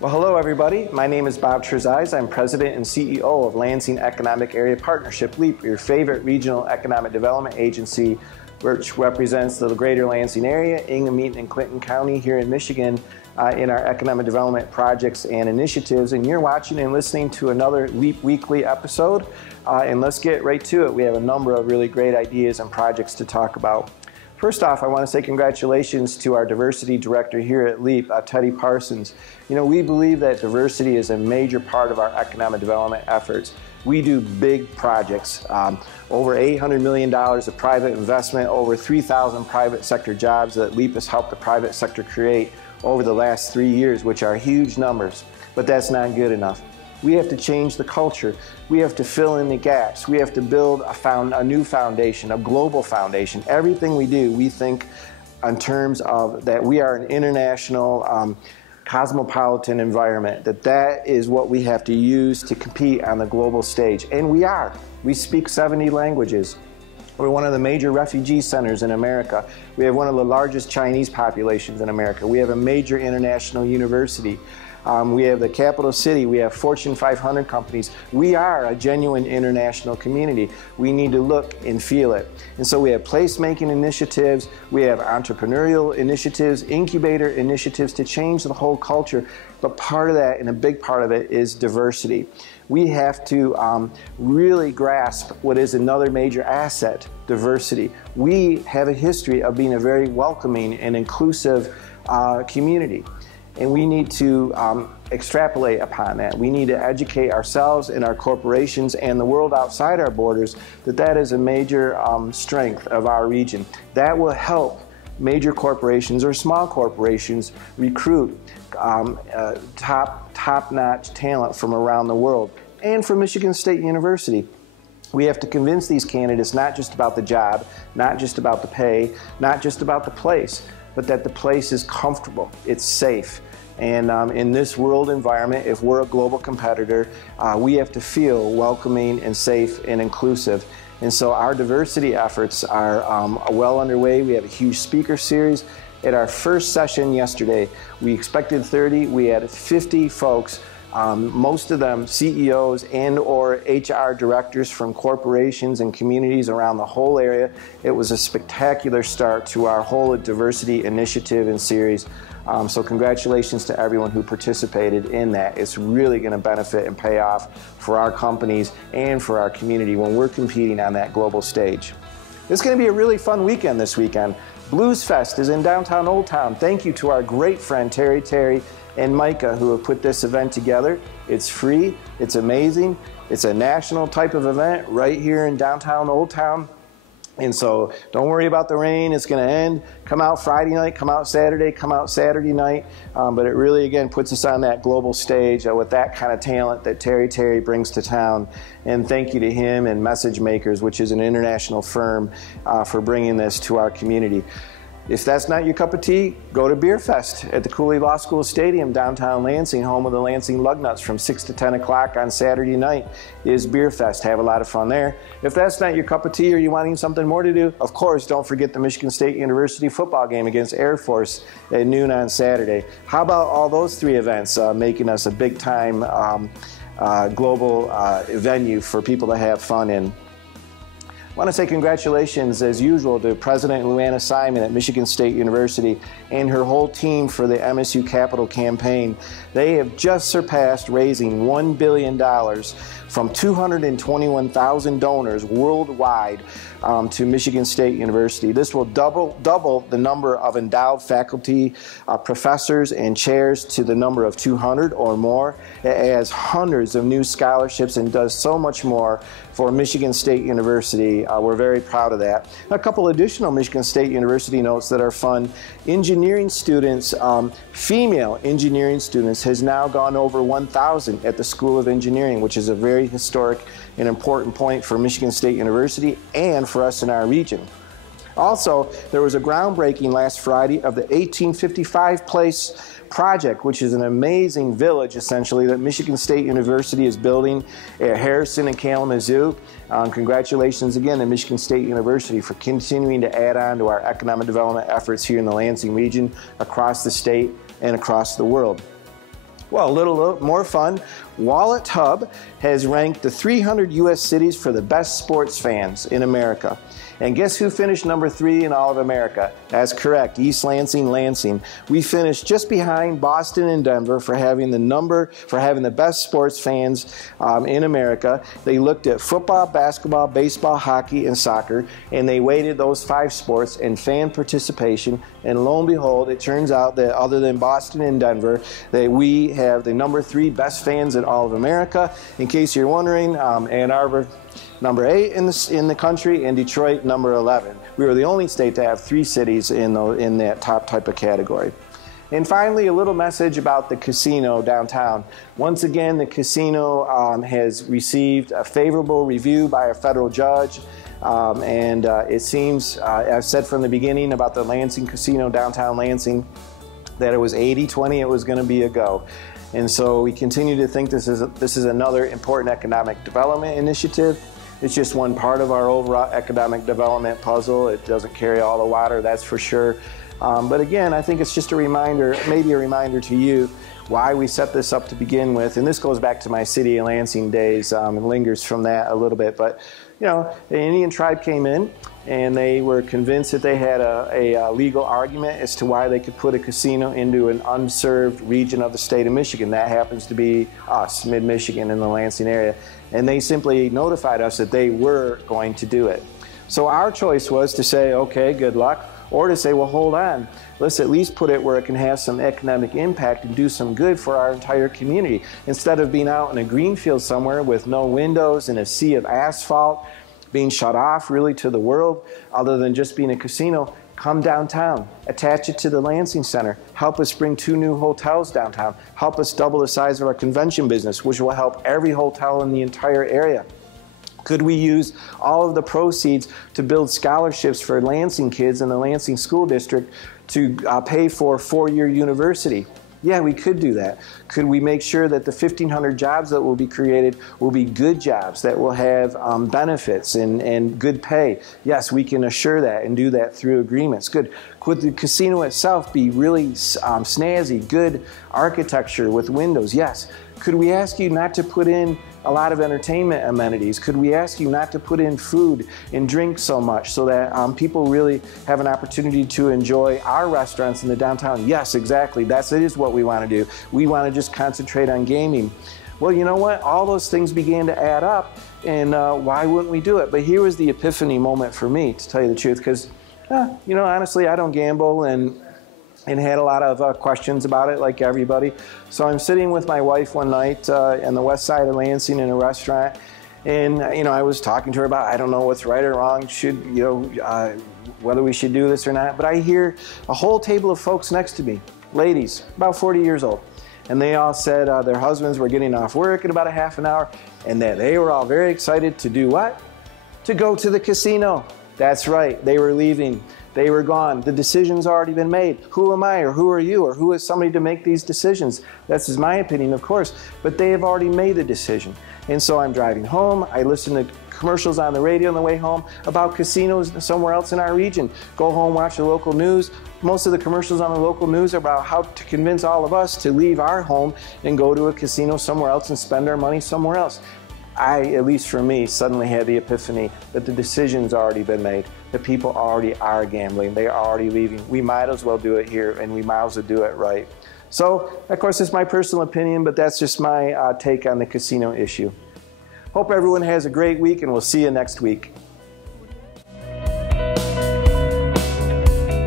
Well, hello everybody. My name is Bob Trezise. I'm President and CEO of Lansing Economic Area Partnership, LEAP, your favorite regional economic development agency, which represents the greater Lansing area, Ingham, Eaton, and Clinton County here in Michigan in our economic development projects and initiatives. And you're watching and listening to another LEAP Weekly episode. And let's get right to it. We have a number of really great ideas and projects to talk about. First off, I want to say congratulations to our diversity director here at LEAP, Teddy Parsons. You know, we believe that diversity is a major part of our economic development efforts. We do big projects, over $800 million of private investment, over 3,000 private sector jobs that LEAP has helped the private sector create over the last 3 years, which are huge numbers, but that's not good enough. We have to change the culture. We have to fill in the gaps. We have to build a new foundation, a global foundation. Everything we do, we think in terms of that we are an international cosmopolitan environment, that is what we have to use to compete on the global stage. And we are. We speak 70 languages. We're one of the major refugee centers in America. We have one of the largest Chinese populations in America. We have a major international university. We have the capital city. We have Fortune 500 companies. We are a genuine international community. We need to look and feel it. And so we have placemaking initiatives. We have entrepreneurial initiatives, incubator initiatives to change the whole culture. But part of that, and a big part of it, is diversity. We have to really grasp what is another major asset, diversity. We have a history of being a very welcoming and inclusive community. And we need to extrapolate upon that. We need to educate ourselves and our corporations and the world outside our borders that is a major strength of our region. That will help major corporations or small corporations recruit top-notch talent from around the world and from Michigan State University. We have to convince these candidates not just about the job, not just about the pay, not just about the place, but that the place is comfortable, it's safe. And in this world environment, if we're a global competitor, we have to feel welcoming and safe and inclusive. And so our diversity efforts are well underway. We have a huge speaker series. At our first session yesterday, we expected 30. We had 50 folks, most of them CEOs and or HR directors from corporations and communities around the whole area. It was a spectacular start to our whole diversity initiative and series. So congratulations to everyone who participated in that. It's really going to benefit and pay off for our companies and for our community when we're competing on that global stage. It's going to be a really fun weekend this weekend. BluesFest is in downtown Old Town. Thank you to our great friend Terry and Micah who have put this event together. It's free, it's amazing, it's a national type of event right here in downtown Old Town. And so don't worry about the rain, it's going to end. Come out Friday night, come out Saturday, come out Saturday night. But it really, again, puts us on that global stage with that kind of talent that Terry brings to town. And thank you to him and Message Makers, which is an international firm, for bringing this to our community. If that's not your cup of tea, go to Beer Fest at the Cooley Law School Stadium, downtown Lansing, home of the Lansing Lugnuts. From 6 to 10 o'clock on Saturday night is Beer Fest. Have a lot of fun there. If that's not your cup of tea or you're wanting something more to do, of course, don't forget the Michigan State University football game against Air Force at noon on Saturday. How about all those three events making us a big-time global venue for people to have fun in? I want to say congratulations, as usual, to President Luana Simon at Michigan State University and her whole team for the MSU Capital campaign. They have just surpassed raising $1 billion from 221,000 donors worldwide to Michigan State University. This will double the number of endowed faculty, professors, and chairs to the number of 200 or more. It adds hundreds of new scholarships and does so much more for Michigan State University. We're very proud of that. A couple additional Michigan State University notes that are fun. Engineering students, female engineering students, has now gone over 1,000 at the School of Engineering, which is a very historic and important point for Michigan State University and for us in our region. Also, there was a groundbreaking last Friday of the 1855 Place project, which is an amazing village, essentially, that Michigan State University is building at Harrison and Kalamazoo. Congratulations again to Michigan State University for continuing to add on to our economic development efforts here in the Lansing region, across the state, and across the world. Well, a little more fun. Wallet Hub has ranked the 300 U.S. cities for the best sports fans in America. And guess who finished number 3 in all of America? That's correct, East Lansing. We finished just behind Boston and Denver for having the best sports fans in America. They looked at football, basketball, baseball, hockey, and soccer, and they weighted those 5 sports and fan participation. And lo and behold, it turns out that other than Boston and Denver, that we have the number 3 best fans in all of America. In case you're wondering, Ann Arbor number 8 in the country, and Detroit number 11. We were the only state to have 3 cities in that top type of category. And finally, a little message about the casino downtown. Once again, the casino has received a favorable review by a federal judge. It seems, I've said from the beginning about the Lansing Casino, downtown Lansing, that it was 80-20, it was going to be a go. And so we continue to think this is another important economic development initiative. It's just one part of our overall economic development puzzle. It doesn't carry all the water, that's for sure. But again, I think it's just a reminder, maybe a reminder to you, why we set this up to begin with. And this goes back to my City of Lansing days and lingers from that a little bit. But you know, the Indian tribe came in and they were convinced that they had a legal argument as to why they could put a casino into an unserved region of the state of Michigan. That happens to be us, mid-Michigan, in the Lansing area. And they simply notified us that they were going to do it. So our choice was to say, okay, good luck, or to say, well, hold on. Let's at least put it where it can have some economic impact and do some good for our entire community. Instead of being out in a green field somewhere with no windows and a sea of asphalt, being shut off really to the world, other than just being a casino, come downtown, attach it to the Lansing Center, help us bring 2 new hotels downtown, help us double the size of our convention business, which will help every hotel in the entire area. Could we use all of the proceeds to build scholarships for Lansing kids in the Lansing School District to pay for a 4-year university? Yeah, we could do that. Could we make sure that the 1,500 jobs that will be created will be good jobs that will have benefits and good pay? Yes, we can assure that and do that through agreements. Good. Could the casino itself be really snazzy, good architecture with windows? Yes. Could we ask you not to put in a lot of entertainment amenities? Could we ask you not to put in food and drink so much so that people really have an opportunity to enjoy our restaurants in the downtown? Yes, exactly. That is what we want to do. We want to just concentrate on gaming. Well, you know what? All those things began to add up, and why wouldn't we do it? But here was the epiphany moment for me, to tell you the truth, because, you know, honestly, I don't gamble and had a lot of questions about it, like everybody. So I'm sitting with my wife one night on the west side of Lansing in a restaurant, and you know, I was talking to her about, I don't know what's right or wrong, whether we should do this or not. But I hear a whole table of folks next to me, ladies, about 40 years old, and they all said their husbands were getting off work in about a half an hour, and that they were all very excited to do what? To go to the casino. That's right, they were leaving. They were gone. The decision's already been made. Who am I, or who are you, or who is somebody to make these decisions? That's my opinion, of course, but they have already made the decision. And so I'm driving home. I listen to commercials on the radio on the way home about casinos somewhere else in our region. Go home, watch the local news. Most of the commercials on the local news are about how to convince all of us to leave our home and go to a casino somewhere else and spend our money somewhere else. I, at least for me, suddenly had the epiphany that the decision's already been made. The people already are gambling. They are already leaving. We might as well do it here, and we might as well do it right. So, of course, it's my personal opinion, but that's just my take on the casino issue. Hope everyone has a great week, and we'll see you next week.